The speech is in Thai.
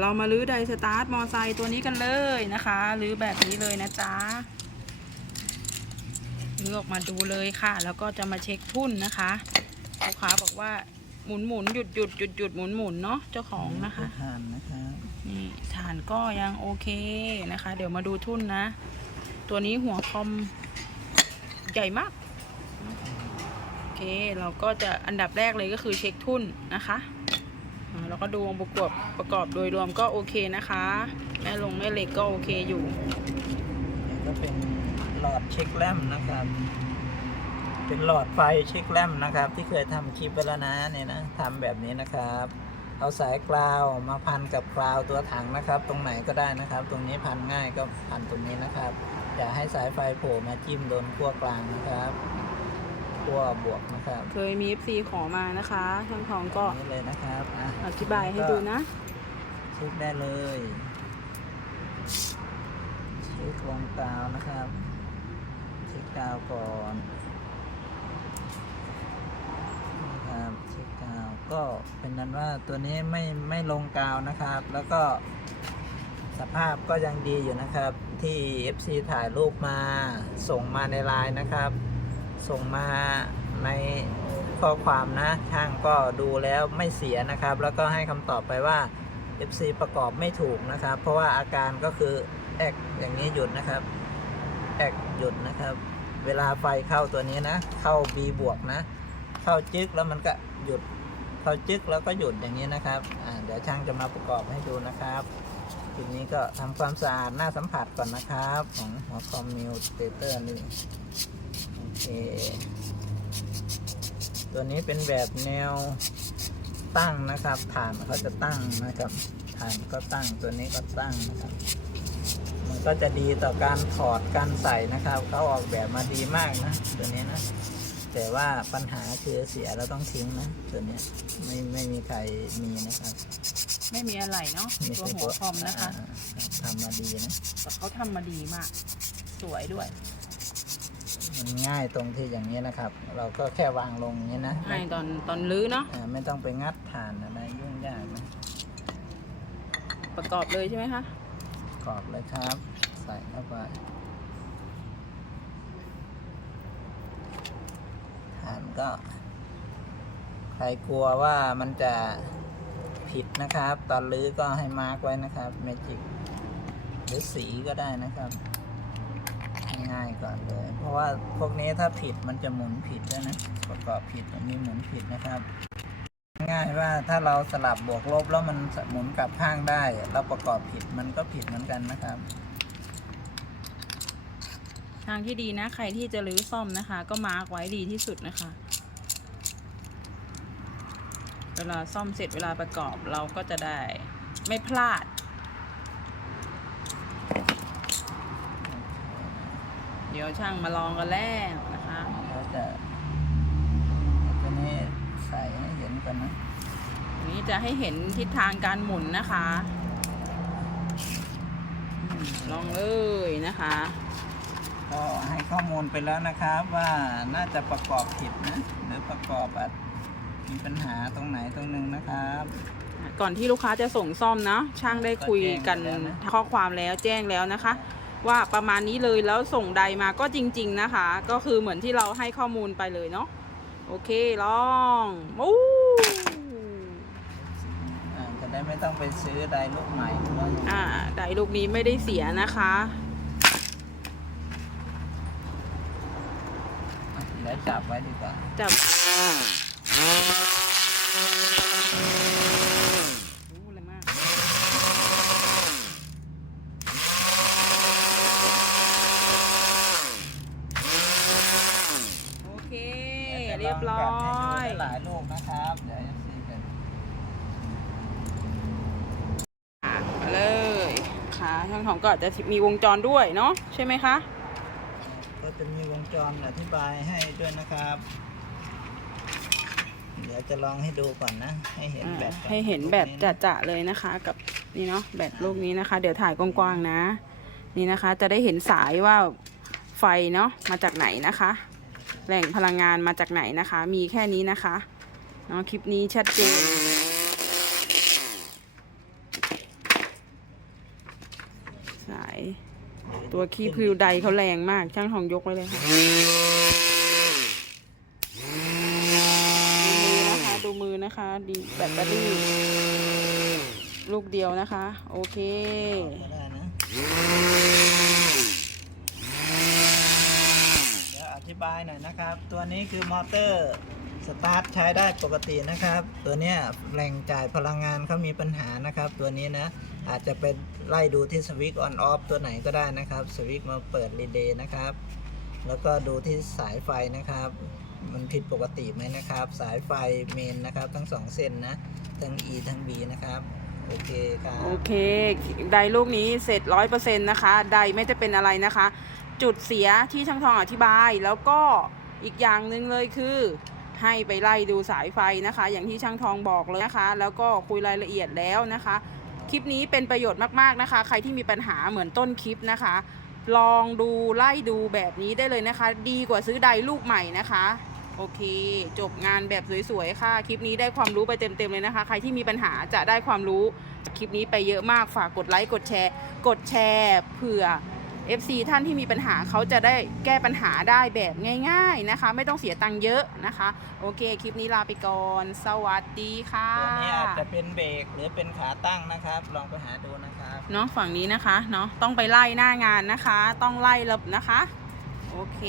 ค่ะเรามาลื้อไดสตาร์ทมอไซค์ตัวนี้กันเลยนะคะลื้อแบบนี้เลยนะจ๊ะลื้อออกมาดูเลยค่ะ แล้วก็จะมาเช็คทุ่นนะคะลูกค้าบอกว่าหมุนหมุนหยุดหยุดหยุดหยุดหมุนหมุนเนาะเจ้าของนะคะทานนะครับนี่ฐานก็ยังโอเคนะคะ เดี๋ยวมาดูทุ่นนะ ตัวนี้หัวคอมใหญ่มากโอเคเราก็จะอันดับแรกเลยก็คือเช็คทุ่นนะคะอ่า แล้วก็ดูองค์ประกอบประกอบโดยรวมก็โอเคนะคะ แม่ลงแม่เหล็กก็โอเคอยู่ก็เป็นหลอดเช็คแลมนะครับ เป็นหลอดไฟเช็คแลมนะครับ ที่เคยทำคลิปไปแล้วนะเนี่ยนะทำแบบนี้นะครับ เอาสายกราวมาพันกับกราวตัวถังนะครับ ตรงไหนก็ได้นะครับ ตรงนี้พันง่ายก็พันตรงนี้นะครับ อย่าให้สายไฟโผล่มาจิ้มโดนขั้วกลางนะครับ ขั้วบวกนะครับเคยมี FC ขอมานะคะช่างทองก็นี่เลยนะครับอะอธิบายให้ดูนะเช็คได้เลยเช็คลงกาวนะครับเช็คกาวก่อนนะครับเช็คกาวก็เป็นนั้นว่าตัวนี้ไม่ไม่ลงกาวนะครับ แล้วก็สภาพก็ยังดีอยู่นะครับ ที่ FC ถ่ายรูปมาส่งมาในไลน์นะครับ ส่งมาในข้อความนะช่างก็ดูแล้วไม่เสียนะครับ แล้วก็ให้คำตอบไปว่า FC ประกอบไม่ถูกนะครับ เพราะว่าอาการก็คือแอกอย่างนี้หยุดนะครับแอกหยุดนะครับ เวลาไฟเข้าตัวนี้นะ เข้า B บวกนะ เข้าจึกแล้วมันก็หยุด เข้าจึกแล้วก็หยุดอย่างนี้นะครับเดี๋ยวช่างจะมาประกอบให้ดูนะครับทีนี้ก็ทำความสะอาดหน้าสัมผัสก่อนนะครับ ของหัวคอมมิวเตเตอร์นี่ เค ตัวนี้เป็นแบบแนวตั้งนะครับ ฐานเขาจะตั้งนะครับ ฐานก็ตั้งตัวนี้ก็ตั้งนะครับ มันก็จะดีต่อการถอดการใส่นะครับเขาออกแบบมาดีมากนะตัวนี้นะแต่ว่าปัญหาคือเสียเราต้องทิ้งนะตัวเนี้ยไม่ไม่มีใครมีนะครับ ไม่มีอะไรเนาะตัวหัวคอมนะคะาทำมาดีนะแต่เขาทำมาดีมาก สวยด้วย มันง่ายตรงที่อย่างนี้นะครับ เราก็แค่วางลงอย่างนี้นะให้ตอนตอนลื้อเนาะอ่าไม่ต้องไปงัดฐานอะไรยุ่งยากนะประกอบเลยใช่ไหมคะกรอบเลยครับ ใส่เข้าไปฐานก็ ใครกลัวว่ามันจะผิดนะครับ ตอนลื้อก็ให้มาร์กไว้นะครับเมจิกหรือสีก็ได้นะครับ ง่ายๆก่อนเลย เพราะว่าพวกนี้ถ้าผิดมันจะหมุนผิดด้วยนะประกอบผิดมันมีหมุนผิดนะครับ ง่ายว่าถ้าเราสลับบวกลบแล้วมันหมุนกลับข้างได้ เราประกอบผิดมันก็ผิดเหมือนกันนะครับ ทางที่ดีนะ ใครที่จะรื้อซ่อมนะคะ ก็มาร์กไว้ดีที่สุดนะคะ เวลาซ่อมเสร็จเวลาประกอบเราก็จะได้ ไม่พลาด เดี๋ยวช่างมาลองกันแล้วนะคะเราจะเอาตัวนี้ใส่ให้เห็นกันนะอันนี้จะให้เห็นทิศทางการหมุนนะคะอืมลองเลยนะคะ ก็ให้ข้อมูลไปแล้วนะครับว่าน่าจะประกอบผิดนะหรือประกอบอาจมีปัญหาตรงไหนตรงหนึ่งนะครับก่อนที่ลูกค้าจะส่งซ่อมนะช่างได้คุยกันก็แจ้งไปแล้วนะข้อความแล้วแจ้งแล้วนะคะ ว่าประมาณนี้เลยแล้วส่งใดมาก็จริง ๆนะคะ ก็คือเหมือนที่เราให้ข้อมูลไปเลยเนาะโอเคลองวู้อ่าจะได้ไม่ต้องไปซื้อไดร์ลูกใหม่เพราะว่าอ่าไดลูกนี้ไม่ได้เสียนะคะเดี๋ยวจับไว้ดีกว่าจับโอ้แรงมากโอเค เรียบร้อย หลายลู กนะครับเดี๋ยวจะซีกันมาเลยค่ะช่างของก็อาจจะมีวงจรด้วยเนาะใช่ไหมคะก็จะมีวงจรอธิบายให้ด้วยนะครับ เดี๋ยวจะลองให้ดูก่อนนะ ให้เห็นอ่าแบบก่อนให้เห็นแบบลูกจะๆเลยนะคะ กับนี่เนาะแบบลูกนี้นะคะ เดี๋ยวถ่ายกว้างๆนะ นี่นะคะ จะได้เห็นสายว่าไฟเนาะมาจากไหนนะคะ แหล่งพลังงานมาจากไหนนะคะ มีแค่นี้นะคะ เนาะคลิปนี้ชัดเจน สาย ตัวคีพริวใดเขาแรงมาก ช่างทองยกไว้เลยค่ะดูมือนะคะ ดีแบตเตอรี่ ลูกเดียวนะคะ โอเคอธิบายหน่อยนะครับ ตัวนี้คือมอเตอร์ สตาร์ทใช้ได้ปกตินะครับ ตัวเนี้ยแหล่งจ่ายพลังงานเขามีปัญหานะครับ ตัวนี้นะอาจจะเป็นไล่ดูที่สวิตช์ออนออฟตัวไหนก็ได้นะครับสวิตช์มาเปิดรีเลย์นะครับ แล้วก็ดูที่สายไฟนะครับ มันผิดปกติไหมนะครับ สายไฟเมนนะครับ ทั้งสองเส้นนะทั้ง E ทั้ง B นะครับโอเคครับโอเคไดลูกนี้เสร็จร้อยเปอร์เซ็นต์นะคะไดไม่จะเป็นอะไรนะคะ จุดเสียที่ช่างทองอธิบายแล้วก็อีกอย่างหนึ่งเลยคือ ให้ไปไล่ดูสายไฟนะคะ อย่างที่ช่างทองบอกเลยนะคะ แล้วก็คุยรายละเอียดแล้วนะคะ คลิปนี้เป็นประโยชน์มากๆนะคะ ใครที่มีปัญหาเหมือนต้นคลิปนะคะ ลองดูไล่ดูแบบนี้ได้เลยนะคะ ดีกว่าซื้อไดลูกใหม่นะคะโอเค จบงานแบบสวยๆ ค่ะ คลิปนี้ได้ความรู้ไปเต็มๆ เลยนะคะ ใครที่มีปัญหาจะได้ความรู้จากคลิปนี้ไปเยอะมาก ฝากกดไลค์ กดแชร์ กดแชร์เผื่อ FC ท่านที่มีปัญหาเขาจะได้แก้ปัญหาได้แบบง่ายๆนะคะ ไม่ต้องเสียตังค์เยอะนะคะ โอเค คลิปนี้ลาไปก่อน สวัสดีค่ะ ตัวนี้อาจจะเป็นเบรกหรือเป็นขาตั้งนะครับ ลองไปหาดูนะครับ เนาะฝั่งนี้นะคะเนาะต้องไปไล่หน้างานนะคะ ต้องไล่ระบนะคะ โอเค